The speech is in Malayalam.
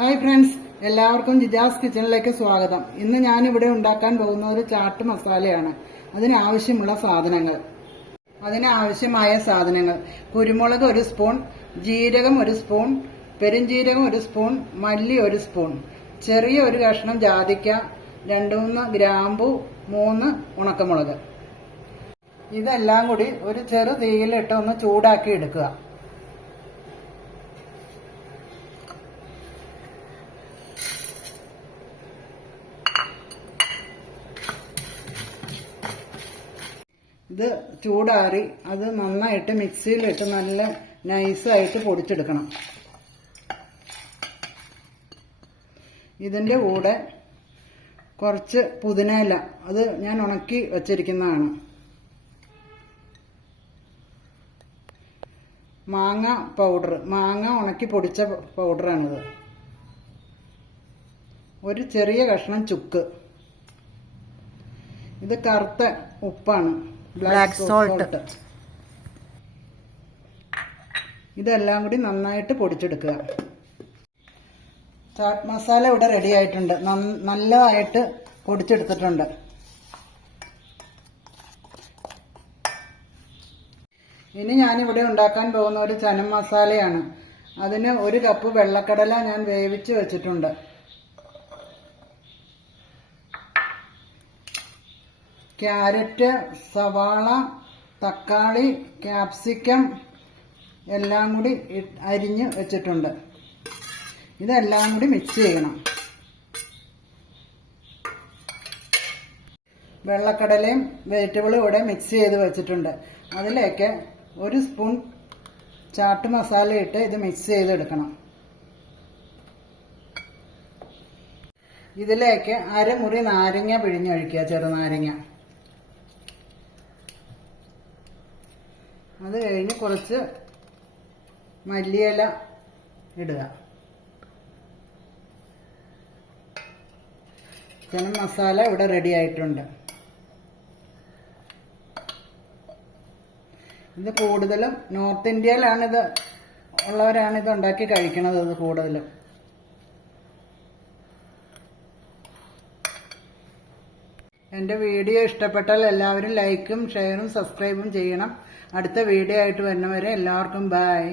ഹായ് ഫ്രണ്ട്സ് എല്ലാവർക്കും ജിജാസ് കിച്ചണിലേക്ക് സ്വാഗതം. ഇന്ന് ഞാൻ ഇവിടെ ഉണ്ടാക്കാൻ പോകുന്ന ഒരു ചാട്ട് മസാലയാണ്. അതിനാവശ്യമുള്ള സാധനങ്ങൾ. അതിനാവശ്യമായ സാധനങ്ങൾ. കുരുമുളക് ഒരു സ്പൂൺ ജീരകം ഒരു സ്പൂൺ പെരുംജീരകം ഒരു സ്പൂൺ മല്ലി ഒരു സ്പൂൺ. ചെറിയ ഒരു കഷ്ണം ജാതിക്ക രണ്ട് മൂന്ന് ഗ്രാമ്പു മൂന്ന് ഉണക്കമുളക്. ഇതെല്ലാം കൂടി ഒരു ചെറു തീയിലിട്ട് ഒന്ന് ചൂടാക്കി എടുക്കുക. ഇത് ചൂടാറി അത് നന്നായിട്ട് മിക്സിയിലിട്ട് നല്ല നൈസായിട്ട് പൊടിച്ചെടുക്കണം. ഇതിന്റെ കൂടെ കുറച്ച് പുതിനയില അത് ഞാൻ ഉണക്കി വച്ചിരിക്കുന്നതാണ്. മാങ്ങ പൗഡർ മാങ്ങ ഉണക്കി പൊടിച്ച പൗഡറാണിത്. ഒരു ചെറിയ കഷ്ണം ചുക്ക്. ഇത് കറുത്ത ഉപ്പാണ്. Black സോൾട്ട് ഇതെല്ലാം കൂടി നന്നായിട്ട് പൊടിച്ചെടുക്കുക. ചാട്ട് മസാല ഇവിടെ റെഡി ആയിട്ടുണ്ട്. നല്ലതായിട്ട് പൊടിച്ചെടുത്തിട്ടുണ്ട്. ഇനി ഞാനിവിടെ ഉണ്ടാക്കാൻ പോകുന്ന ഒരു ചനം മസാലയാണ്. അതിന് ഒരു കപ്പ് വെള്ളക്കടല ഞാൻ വേവിച്ച് വെച്ചിട്ടുണ്ട്. ക്യാരറ്റ് സവാള തക്കാളി ക്യാപ്സിക്കം എല്ലാം കൂടി അരിഞ്ഞ് വെച്ചിട്ടുണ്ട്. ഇതെല്ലാം കൂടി മിക്സ് ചെയ്യണം. വെള്ളക്കടലയും വെജിറ്റബിളും ഇവിടെ മിക്സ് ചെയ്ത് വെച്ചിട്ടുണ്ട്. അതിലേക്ക് ഒരു സ്പൂൺ ചാട്ട് മസാല ഇട്ട് ഇത് മിക്സ് ചെയ്തെടുക്കണം. ഇതിലേക്ക് അരമുറി നാരങ്ങ പിഴിഞ്ഞൊഴിക്കുക ചെറുനാരങ്ങ അത് കഴിഞ്ഞ് കുറച്ച് മല്ലിയില ഇടുക. ചിക്കൻ മസാല ഇവിടെ റെഡി ആയിട്ടുണ്ട്. ഇത് കൂടുതലും നോർത്ത് ഇന്ത്യയിലാണിത് ഉള്ളവരാണിത് ഉണ്ടാക്കി കഴിക്കണത് ഇത് കൂടുതലും. എന്റെ വീഡിയോ ഇഷ്ടപ്പെട്ടാൽ എല്ലാവരും ലൈക്കും ഷെയറും സബ്സ്ക്രൈബും ചെയ്യണം. അടുത്ത വീഡിയോ ആയിട്ട് വരുന്നവരെ എല്ലാവർക്കും ബായ്